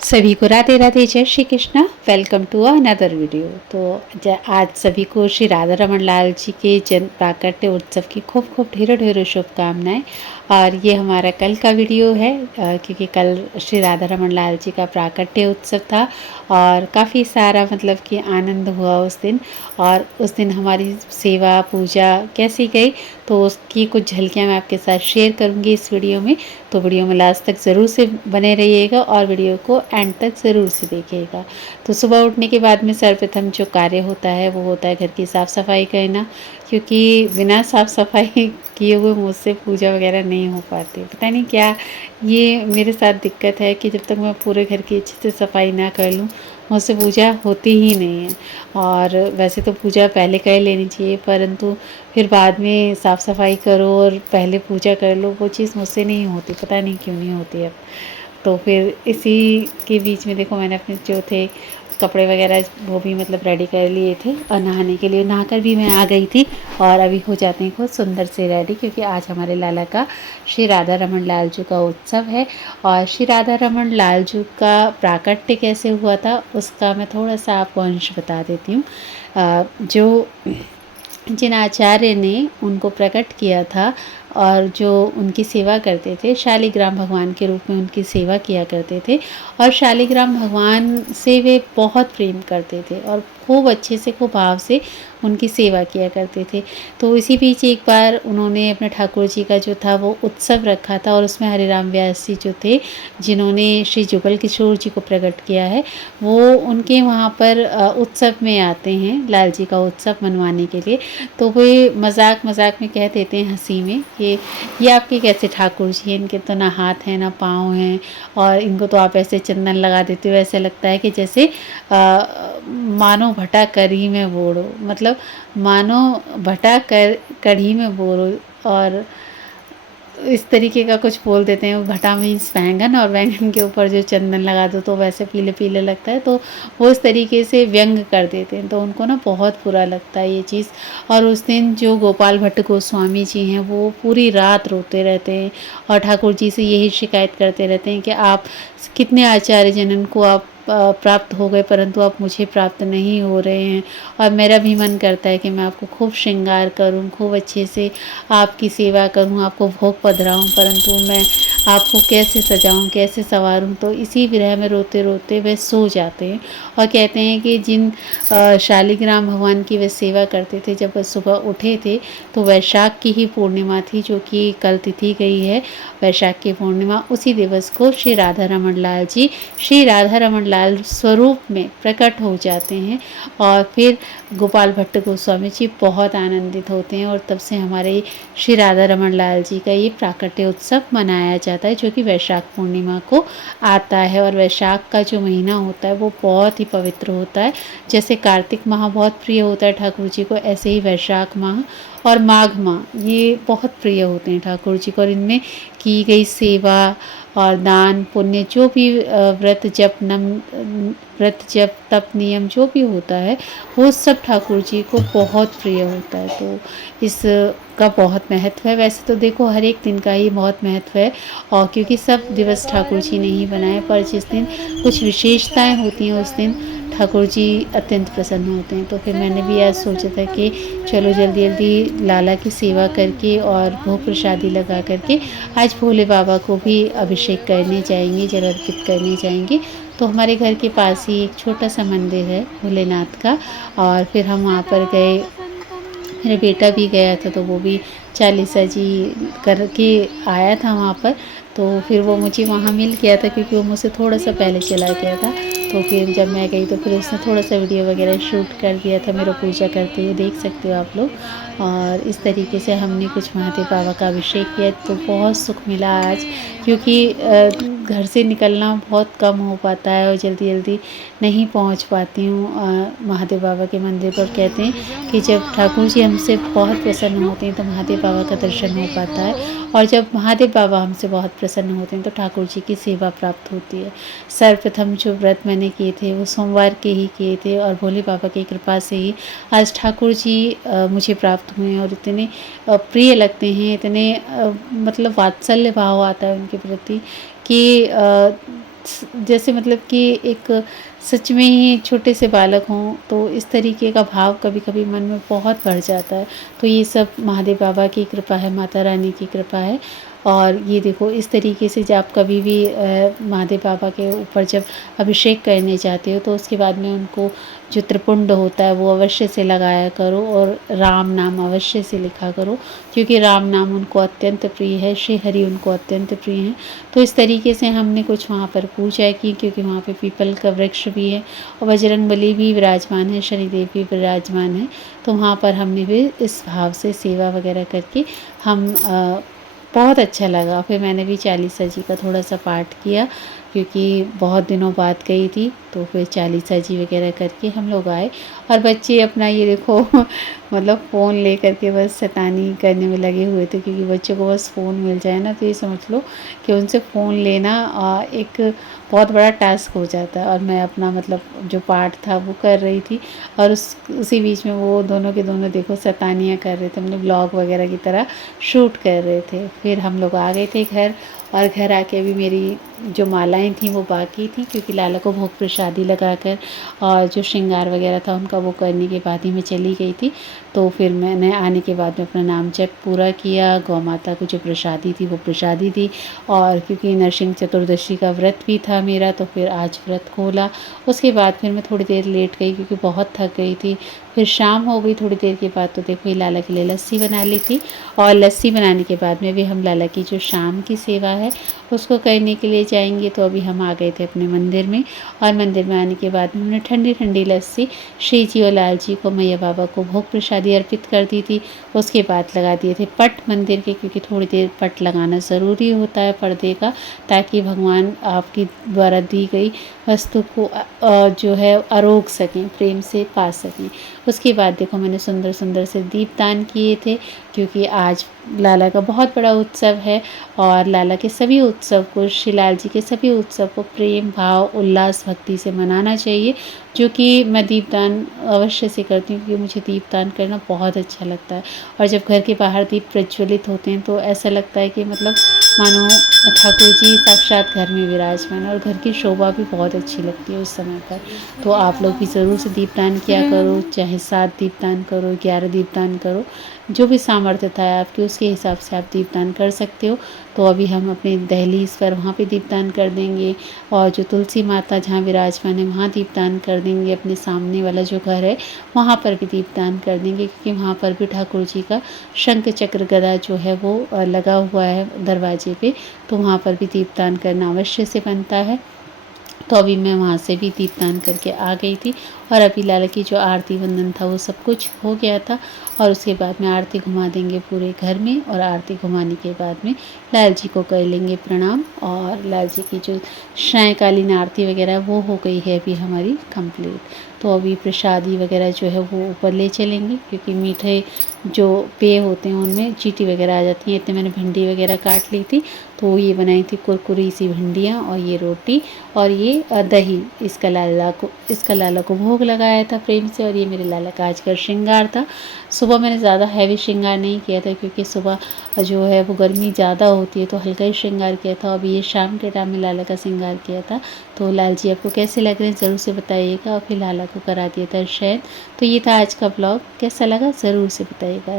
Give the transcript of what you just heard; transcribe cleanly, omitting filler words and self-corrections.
सभी को राधे राधे, जय Shri Krishna. Welcome to another video. तो आज सभी को श्री राधा रमन लाल जी के जन्म प्राकट्य उत्सव की खूब खूब ढेरों ढेरों शुभकामनाएं। और ये हमारा कल का वीडियो है, क्योंकि कल श्री राधा रमन लाल जी का प्राकट्य उत्सव था और काफ़ी सारा मतलब कि आनंद हुआ उस दिन। और उस दिन हमारी सेवा पूजा कैसी गई तो उसकी कुछ झलकियाँ मैं आपके साथ शेयर करूँगी इस वीडियो में। तो वीडियो में लास्ट तक ज़रूर से बने रहिएगा और वीडियो को एंड तक ज़रूर से देखिएगा। तो सुबह उठने के बाद में सर्वप्रथम जो कार्य होता है वो होता है घर की साफ़ सफाई करना, क्योंकि बिना साफ़ सफाई किए हुए मुझसे पूजा वगैरह नहीं हो पाती। पता नहीं क्या ये मेरे साथ दिक्कत है कि जब तक मैं पूरे घर की अच्छे से सफाई ना कर लूँ मुझसे पूजा होती ही नहीं है। और वैसे तो पूजा पहले कर लेनी चाहिए, परंतु फिर बाद में साफ़ सफाई करो और पहले पूजा कर लो, वो चीज़ मुझसे नहीं होती, पता नहीं क्यों नहीं होती अब। तो फिर इसी के बीच में देखो मैंने अपने जो थे कपड़े वगैरह वो भी मतलब रेडी कर लिए थे और नहाने के लिए नहाकर भी मैं आ गई थी। और अभी हो जाते हैं खुद सुंदर से रेडी, क्योंकि आज हमारे लाला का श्री राधा रमन लाल जी का उत्सव है। और श्री राधा रमन लाल जी का प्राकट्य कैसे हुआ था उसका मैं थोड़ा सा आपको अंश बता देती हूँ। जो जिन आचार्य ने उनको प्रकट किया था और जो उनकी सेवा करते थे, शालिग्राम भगवान के रूप में उनकी सेवा किया करते थे। और शालिग्राम भगवान से वे बहुत प्रेम करते थे और खूब अच्छे से खूब भाव से उनकी सेवा किया करते थे। तो इसी बीच एक बार उन्होंने अपने ठाकुर जी का जो था वो उत्सव रखा था और उसमें हरिराम व्यास जी जो थे जिन्होंने श्री जुगल किशोर जी को प्रकट किया है, वो उनके वहाँ पर उत्सव में आते हैं लाल जी का उत्सव मनवाने के लिए। तो वे मजाक मजाक में कह देते हैं हंसी में कि ये आपके कैसे ठाकुर जी हैं, इनके तो ना हाथ हैं ना पाँव हैं और इनको तो आप ऐसे चंदन लगा देते हो, ऐसे लगता है कि जैसे मानो भटा कढ़ी में बोड़ो, मतलब मानो भटा कढ़ी में बोड़ो। और इस तरीके का कुछ बोल देते हैं। भटा मीन्स बैंगन और बैंगन के ऊपर जो चंदन लगा दो तो वैसे पीले पीले लगता है, तो वो इस तरीके से व्यंग कर देते हैं। तो उनको ना बहुत बुरा लगता है ये चीज़। और उस दिन जो गोपाल भट्ट गोस्वामी जी हैं वो पूरी रात रोते रहते हैं और ठाकुर जी से यही शिकायत करते रहते हैं कि आप कितने आचार्य जनन को आप प्राप्त हो गए परंतु आप मुझे प्राप्त नहीं हो रहे हैं। और मेरा भी मन करता है कि मैं आपको खूब श्रृंगार करूं, खूब अच्छे से आपकी सेवा करूं, आपको भोग पधराऊं, परंतु मैं आपको कैसे सजाऊं, कैसे संवारूं। तो इसी विरह में रोते रोते वे सो जाते हैं और कहते हैं कि जिन शालिग्राम भगवान की वे सेवा करते थे, जब वह सुबह उठे थे तो वैशाख की ही पूर्णिमा थी, जो कि कल तिथि गई है वैशाख की पूर्णिमा। उसी दिवस को श्री राधा रमन लाल जी श्री राधा रमन लाल स्वरूप में प्रकट हो जाते हैं। और फिर गोपाल भट्ट गोस्वामी जी बहुत आनंदित होते हैं और तब से हमारे श्री राधा रमन लाल जी का ये प्राकट्य उत्सव मनाया जाता है, जो कि वैशाख पूर्णिमा को आता है। और वैशाख का जो महीना होता है वो बहुत ही पवित्र होता है। जैसे कार्तिक माह बहुत प्रिय होता है ठाकुर जी को, ऐसे ही वैशाख माह और माघ माह ये बहुत प्रिय होते हैं ठाकुर जी को। और इनमें की गई सेवा और दान पुण्य जो भी व्रत जप तप नियम जो भी होता है वो सब ठाकुर जी को बहुत प्रिय होता है। तो इस का बहुत महत्व है। वैसे तो देखो हर एक दिन का ही बहुत महत्व है, और क्योंकि सब दिवस ठाकुर जी ने ही बनाए, पर जिस दिन कुछ विशेषताएं होती हैं उस दिन ठाकुर जी अत्यंत प्रसन्न होते हैं। तो फिर मैंने भी आज सोचा था कि चलो जल्दी जल्दी लाला की सेवा करके और भोग प्रसादी लगा करके आज भोले बाबा को भी अभिषेक करने जाएंगे, जल अर्पित करने जाएंगे। तो हमारे घर के पास ही एक छोटा सा मंदिर है भोलेनाथ का, और फिर हम वहाँ पर गए। मेरा बेटा भी गया था तो वो भी चालीसा जी करके आया था वहाँ पर। तो फिर वो मुझे वहाँ मिल गया था, क्योंकि वो मुझसे थोड़ा सा पहले चला गया था। तो फिर जब मैं गई तो फिर उसने थोड़ा सा वीडियो वगैरह शूट कर दिया था मेरा पूजा करते हुए, देख सकते हो आप लोग। और इस तरीके से हमने कुछ महादेव बाबा का अभिषेक किया, तो बहुत सुख मिला आज, क्योंकि घर से निकलना बहुत कम हो पाता है और जल्दी जल्दी नहीं पहुंच पाती हूँ महादेव बाबा के मंदिर पर। कहते हैं कि जब ठाकुर जी हमसे बहुत प्रसन्न होते हैं तो महादेव बाबा का दर्शन हो पाता है, और जब महादेव बाबा हमसे बहुत प्रसन्न होते हैं तो ठाकुर जी की सेवा प्राप्त होती है। सर्वप्रथम जो व्रत मैंने किए थे वो सोमवार के ही किए थे, और भोले बाबा की कृपा से ही आज ठाकुर जी मुझे प्राप्त हुए हैं और इतने प्रिय लगते हैं, इतने मतलब वात्सल्य भाव आता है उनके प्रति कि जैसे मतलब कि एक सच में ही छोटे से बालक हों, तो इस तरीके का भाव कभी-कभी मन में बहुत बढ़ जाता है। तो ये सब महादेव बाबा की कृपा है, माता रानी की कृपा है। और ये देखो इस तरीके से जब आप कभी भी महादेव बाबा के ऊपर जब अभिषेक करने जाते हो, तो उसके बाद में उनको जो त्रिपुंड होता है वो अवश्य से लगाया करो और राम नाम अवश्य से लिखा करो, क्योंकि राम नाम उनको अत्यंत प्रिय है, श्री हरि उनको अत्यंत प्रिय हैं। तो इस तरीके से हमने कुछ वहाँ पर पूजा की, क्योंकि वहाँ पे पीपल का वृक्ष भी है और बजरंगबली भी विराजमान है, शनिदेव भी विराजमान है। तो वहाँ पर हमने भी इस भाव से सेवा वगैरह करके हम बहुत अच्छा लगा। फिर मैंने भी चालीसा जी का थोड़ा-सा पाठ किया, क्योंकि बहुत दिनों बाद गई थी, तो फिर चालीसा जी वगैरह करके हम लोग आए। और बच्चे अपना ये देखो मतलब फ़ोन लेकर के बस शैतानी करने में लगे हुए थे, क्योंकि बच्चों को बस फ़ोन मिल जाए ना, तो ये समझ लो कि उनसे फ़ोन लेना एक बहुत बड़ा टास्क हो जाता है। और मैं अपना मतलब जो पाठ था वो कर रही थी, और उसी बीच में वो दोनों के दोनों देखो शैतानियाँ कर रहे थे, मतलब व्लॉग वगैरह की तरह शूट कर रहे थे। फिर हम लोग आ गए थे घर, और घर आके भी मेरी जो मालाएँ थीं वो बाकी थी, क्योंकि लाला को भोग प्रसादी लगाकर और जो श्रृंगार वगैरह था उनका वो करने के बाद ही मैं चली गई थी। तो फिर मैंने आने के बाद में अपना नाम जप पूरा किया, गौ माता को जो प्रसादी थी वो प्रसादी दी। और क्योंकि नरसिंह चतुर्दशी का व्रत भी था मेरा, तो फिर आज व्रत खोला। उसके बाद फिर मैं थोड़ी देर लेट गई, क्योंकि बहुत थक गई थी। फिर शाम हो गई थोड़ी देर के बाद, तो देखो ये लाला के लिए लस्सी बना ली थी। और लस्सी बनाने के बाद में भी हम लाला की जो शाम की सेवा है उसको करने के लिए जाएंगे। तो अभी हम आ गए थे अपने मंदिर में, और मंदिर में आने के बाद में हमने ठंडी ठंडी लस्सी श्री जी और लाल जी को, मैया बाबा को भोग प्रसादी अर्पित कर दी थी। उसके बाद लगा दिए थे पट मंदिर के, क्योंकि थोड़ी देर पट लगाना ज़रूरी होता है पर्दे का, ताकि भगवान आपकी द्वारा दी गई वस्तु को जो है आरोग सकें, प्रेम से पा सकें। उसके बाद देखो मैंने सुंदर सुंदर से दीपदान किए थे, क्योंकि आज लाला का बहुत बड़ा उत्सव है। और लाला के सभी उत्सव को, श्री लाल जी के सभी उत्सव को प्रेम भाव उल्लास भक्ति से मनाना चाहिए, जो कि मैं दीपदान अवश्य से करती हूँ, क्योंकि मुझे दीपदान करना बहुत अच्छा लगता है। और जब घर के बाहर दीप प्रज्वलित होते हैं तो ऐसा लगता है कि मतलब मानो ठाकुर जी साक्षात घर में विराजमान है, और घर की शोभा भी बहुत अच्छी लगती है उस समय पर। तो आप लोग भी ज़रूर से दीपदान किया करो, चाहे 7 दीपदान करो, 11 दीपदान करो, जो भी सामर्थ्यता है आपकी उसके हिसाब से आप दीपदान कर सकते हो। तो अभी हम अपने दहलीज पर वहाँ पे दीपदान कर देंगे, और जो तुलसी माता जहाँ विराजमान है वहाँ दीपदान कर देंगे। अपने सामने वाला जो घर है वहाँ पर भी दीपदान कर देंगे, क्योंकि वहाँ पर भी ठाकुर जी का शंख चक्र गदा जो है वो लगा हुआ है दरवाजे पे, तो वहाँ पर भी दीपदान करना अवश्य से बनता है। तो अभी मैं वहाँ से भी दीपदान करके आ गई थी, और अभी लाला की जो आरती वंदन था वो सब कुछ हो गया था। और उसके बाद में आरती घुमा देंगे पूरे घर में, और आरती घुमाने के बाद में लाल जी को कर लेंगे प्रणाम। और लाल जी की जो सायंकालीन आरती वगैरह वो हो गई है अभी हमारी कंप्लीट। तो अभी प्रसादी वगैरह जो है वो ऊपर ले चलेंगे, क्योंकि मीठे जो पेय होते हैं उनमें चींटी वगैरह आ जाती हैं। इतने मैंने भिंडी वगैरह काट ली थी, तो ये बनाई थी कुरकुरी सी भिंडियाँ, और ये रोटी, और ये दही। इसका लाला को भोग लगाया था प्रेम से। और ये मेरे लाला का आज का श्रृंगार था। सुबह मैंने ज़्यादा हैवी श्रृंगार नहीं किया था, क्योंकि सुबह जो है वो गर्मी ज़्यादा होती है, तो हल्का ही श्रृंगार किया था। अभी ये शाम के टाइम में लाला का श्रृंगार किया था। तो लाल जी आपको कैसे लग रहे हैं ज़रूर से बताइएगा। और फिर लाला को करा दिया था शयन। तो ये था आज का ब्लॉग, कैसा लगा ज़रूर से बताइएगा।